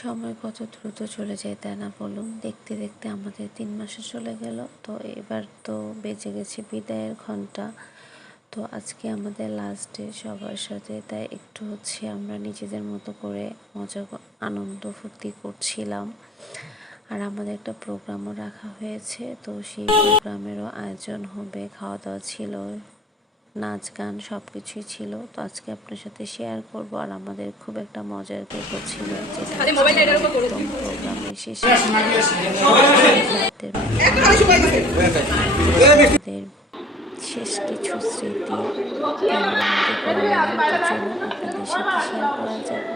সময় কত দ্রুত চলে যায় তাই না বলুন। দেখতে দেখতে আমাদের 3 মাসে চলে গেল। তো এবার তো বেজে গেছে বিদায়ের ঘন্টা। তো আজকে আমাদের লাস্ট ডে সবার সাথে, তাই একটু আমরা নিজেদের মতো করে মজা আনন্দ ফুর্তি করছিলাম। আর আমাদের একটা প্রোগ্রামও রাখা হয়েছে, তো সেই প্রোগ্রামেরও আয়োজন হবে, খাওয়া দাওয়া ছিল, নাচ গান সব কিছুই ছিল। তো আজকে আপনার সাথে শেয়ার করব। আর আমাদের খুব একটা মজার কেকও ছিল, যেটা প্রোগ্রামের শেষে আমাদের শেষ কিছু স্মৃতি ক্যামেরাবন্দি করা জন্য আপনাদের সাথে শেয়ার করা যাবে।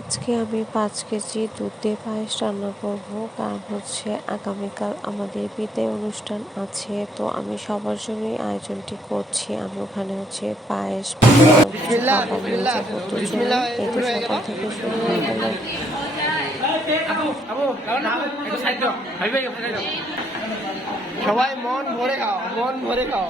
আজকে আমি 5 কেজি দুধ দিয়ে পায়েস রান্না করব, কারণ আগামীকাল আমাদের বিদায় অনুষ্ঠান আছে। তো আমি সবার জন্যই আয়োজনটি করছি। আমি ওখানে পায়েস সকাল থেকে শুরু হয়ে গেল। সবাই মন ভরে খাও, মন ভরে খাও।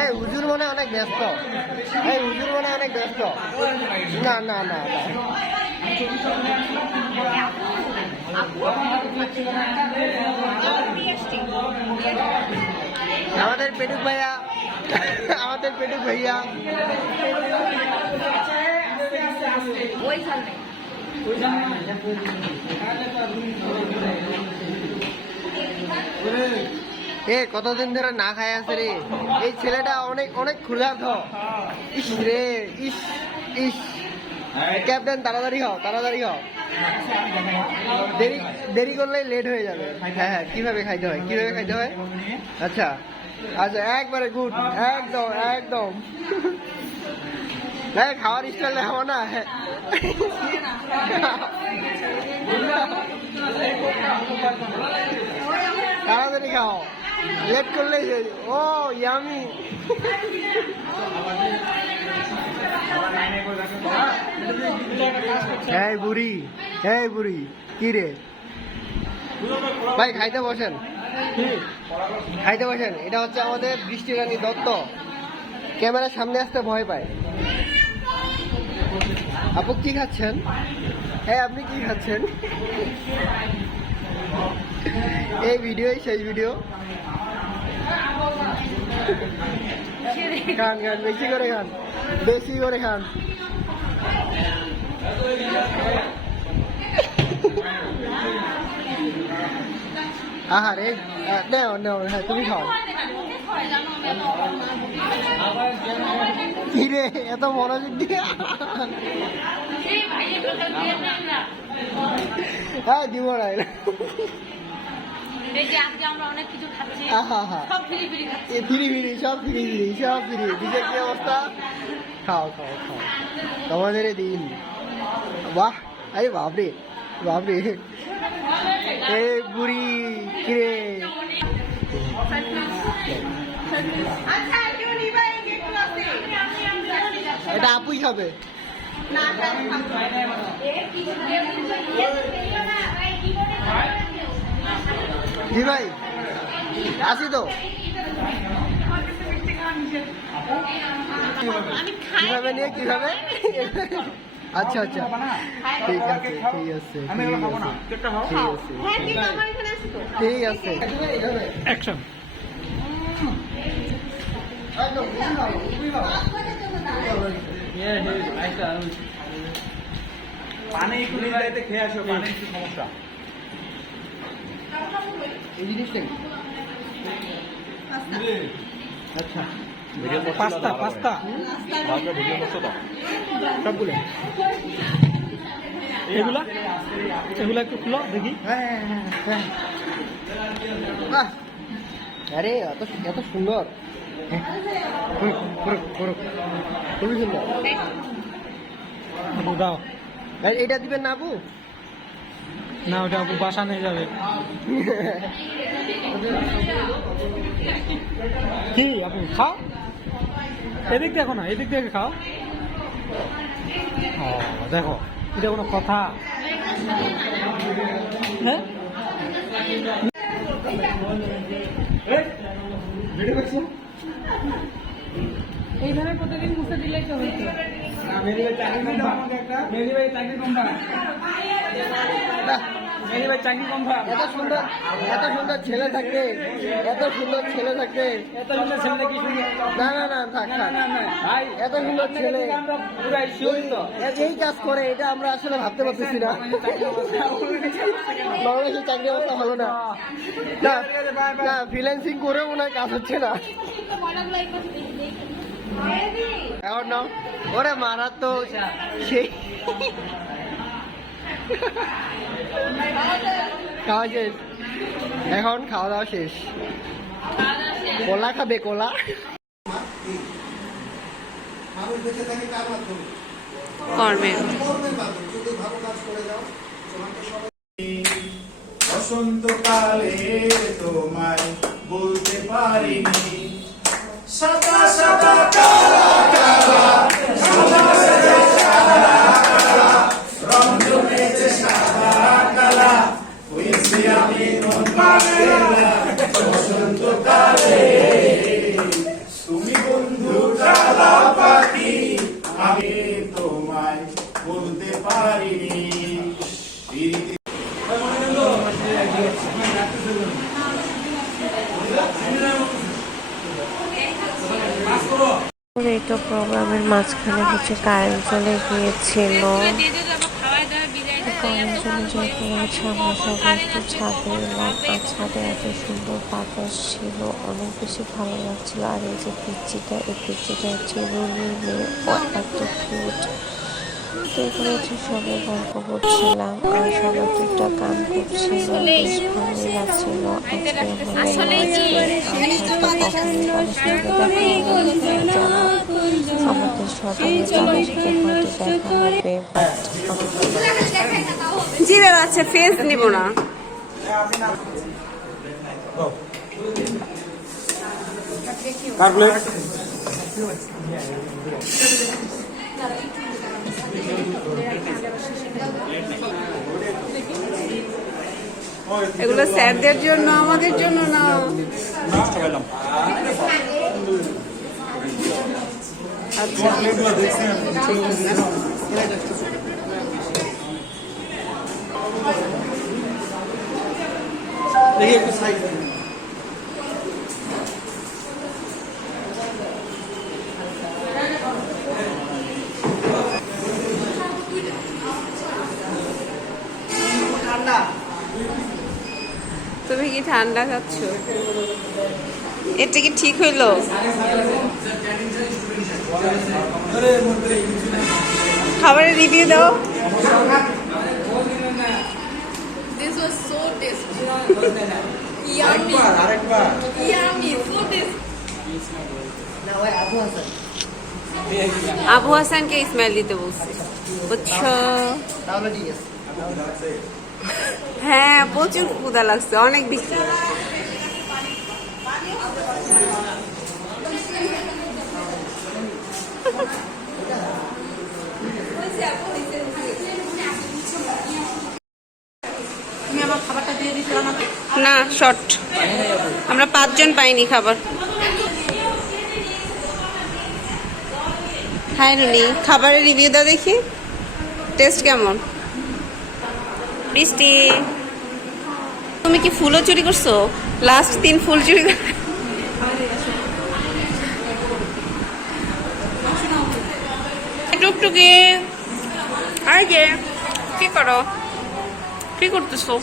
এই হুজুর মনে অনেক ব্যস্ত, এই হুজুর মনে অনেক ব্যস্ত। না না না না, আমাদের পেটুক ভাইয়া, আমাদের পেটুক ভাইয়া কতদিন ধরে না খাই আছে রে। এই ছেলেটা অনেক অনেক ক্ষুধার্ত। ইস রে, ইস ইস। ক্যাপ্টেন তাড়াতাড়ি খাও, তাড়াতাড়ি খাও, দেরি দেরি করলেই লেট হয়ে যাবে। হ্যাঁ হ্যাঁ, কিভাবে খাইতে হয়, কিভাবে খাইতে হয়? আচ্ছা আচ্ছা, একবারে গুড, একদম একদম। খাওয়ার স্টাইল দেখাবো না। তাড়াতাড়ি খাও, লেট করলেই ও ইয়ামি। এই বুড়ি, এই বুড়ি, কি রে ভাই? খাইতে বসেন, খাইতে বসেন। এটা হচ্ছে আমাদের বৃষ্টি রানী দত্ত, ক্যামেরার সামনে আসতে ভয় পায়। আপু কি খাচ্ছেন? হ্যাঁ, আপনি কি খাচ্ছেন? এই ভিডিওই শেষ ভিডিও। খান খান, বেশি করে খান, বেশি করে খান। আহারে, নেও নেও, হ্যাঁ তুমি খাও। কিরে এত মনোযোগ দিয়ে? হ্যাঁ দিব না। খাও খাও খাও, তোমাদের দিন। বাহ, আরে বাপরে বাপরে। এ বুড়ি কিরে, এটা আপুই খাবে। জি ভাই, আসি তো। কিভাবে নিয়ে, কিভাবে? আচ্ছা আচ্ছা, ঠিক আছে ঠিক আছে ঠিক আছে। অ্যাকশন। পানি একটু নিতে খেয়ে আসো, পানি একটু সমস্যা। এই জিনিসটাই আচ্ছা, পাস্তা পাস্তা ভিডিও করছো তো সবগুলো। এগুলা এগুলা একটু খুলো দেখি। আরে এত এত সুন্দর, খুবই সুন্দর। দাও, এটা দিবেন না আপু? না, ওটা আপু বাসা নিয়ে যাবে। কি আপু খাও, এদিক দেখো না, এদিক থেকে খাও। ও দেখো, এটা কোনো কথা? হ্যাঁ এইভাবে প্রতিদিন মুছে দিলেই তো হইতো। এত সুন্দর ছেলে থাকতে, এত সুন্দর ছেলে থাকতে, এত সুন্দর ছেলে কি শুনি? না না না থাক থাক ভাই এত সুন্দর ছেলে আমরা পুরাই শিওরিত। এই কাজ করে, এটা আমরা আসলে ভাবতে পারতেছি না। বাংলাদেশের চাকরি অবস্থা ভালো না, না ফ্রিল্যান্সিং করেও মনে হয় কাজ হচ্ছে না। এখন নাও, ওরে মারা তো সেই খাওয়া শেষ, এখন খাওয়া দাওয়া শেষ। কলা খাবে, কলা। মানুষ বেঁচে থাকে কার মাধ্যমে? কর্মের কর্মের মাধ্যমে। যদি ভালো কাজ করে যাও, তোমাকে সবাই বসন্তকালে তোমায় বলতে পারিনি সাদা সাদা কালা কালা সাদা সাদা কালা রং জমেছে সাদা কালা হয়েছি আমি মন পাগলা বসন্তকালে তুমি বন্ধু কালা পাখি আমি তোমায় বলতে পারিনি এই তো প্রোগ্রামের মাঝখানে হচ্ছে কারেন্ট চলে গিয়েছিল। কারেন্ট চলে যেতে হচ্ছে আমরা সবাই একটু ছাদে এলাম, আর ছাদে এত সুন্দর বাতাস ছিল, অনেক বেশি ভালো লাগছিল। আর এই যে পিচ্চিটা, এই পিচ্চিটা হচ্ছে রুনির মেয়ে, ও এত কিউট। তো এখানে হচ্ছে সবাই গল্প করছিলাম আর সবাই টুকটাক গান করছিল, বেশ ভালোই লাগছিল। আজকে আমাদের সবাই তাদের সাথে হয়তো দেখা হবে, জিরে আছে, ফেস নিব না। এগুলো স্যারদের জন্য, আমাদের জন্য না। আচ্ছা দেখি একটু সাইড। তুমি কি ঠান্ডা খাচ্ছ? এটা কি ঠিক হইলো? খাবারের রিভিউ দাও। This was so tasty. Yummy. Yummy. So tasty. Abu হাসানকে স্মেল দিতে বলছি, বুঝছো? তাহলে ঠিক আছে। হ্যাঁ, প্রচুর ক্ষুধা লাগছে, অনেক বেশি। না শর্ট, আমরা 5 জন পাইনি খাবার। হাই রুনি, খাবারের রিভিউ দাও দেখি, টেস্ট কেমন? বৃষ্টি, তুমি কি ফুলও চুরি করছো? লাস্ট 3 ফুল চুরি টুকটুকি। আর যে কি করো, কি করতেছো?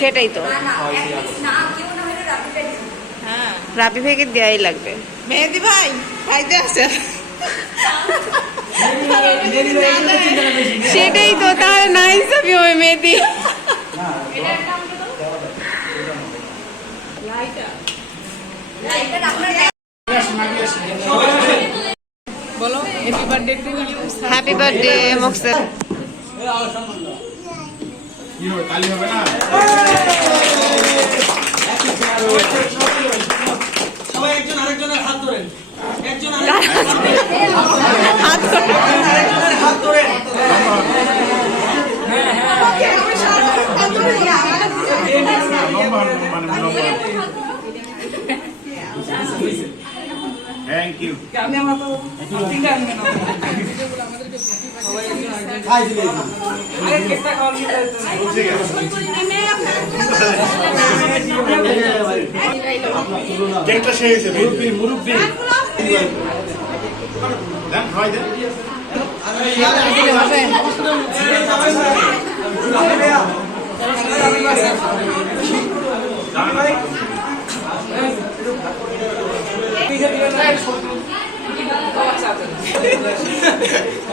সেটাই তো, রাবি ভাইকে দেয়াই লাগবে। মেহেদি ভাই খাইতে আসে, সেটাই তো, তাহলে না হিসাবই হবে মেহেদি। বলো happy birthday to you happy birthday Moksed. সবাই একজন আরেকজনের হাত ধরেন, একজন হাত ধরে। আরেকজনের হাত ধরেন। Thank you. কেকটা শেষ হয়েছে, মুরব্বি মুরব্বি দেন, খাওয়াই দেন।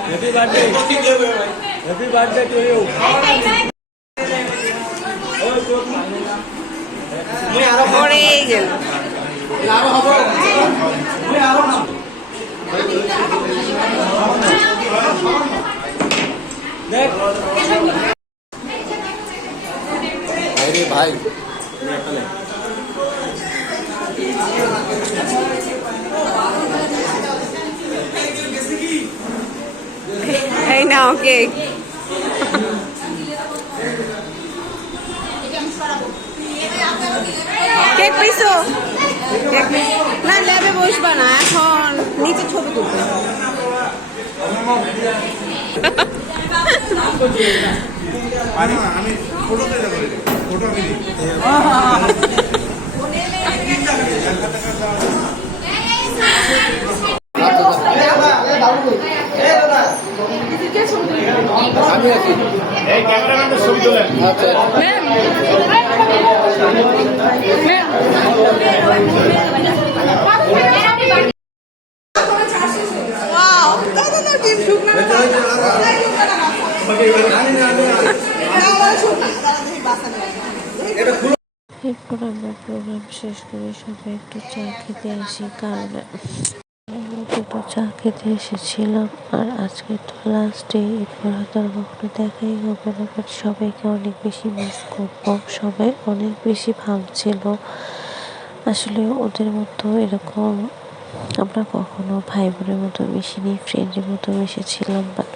Happy birthday, happy birthday to you. পড়েই গেল। দেখ ভাই এই না ওকে কেক পাইছো? না ল্যাবে বসবা না, এখন নিচে ছবি তুলবে। আমি ফটোতে যাবো, ফটো আমি নিই। এই ক্যামেরাম্যানের ছবি তোলেন। এরপর আমরা প্রোগ্রাম শেষ করে সবাই একটু চা খেতে আসি, কারণ আমরা দুটো চা খেতে এসেছিলাম। আর আজকে তো লাস্ট ডে, এরপর হয়তো আর কখনো দেখাই হবে না, বাট সবাইকে অনেক বেশি মিস করবো। সবাই অনেক বেশি ভাবছিল, আসলে ওদের মতো এরকম আমরা কখনো ভাই বোনের মতো মিশিনি, ফ্রেন্ডের মতো মিশেছিলাম, বাট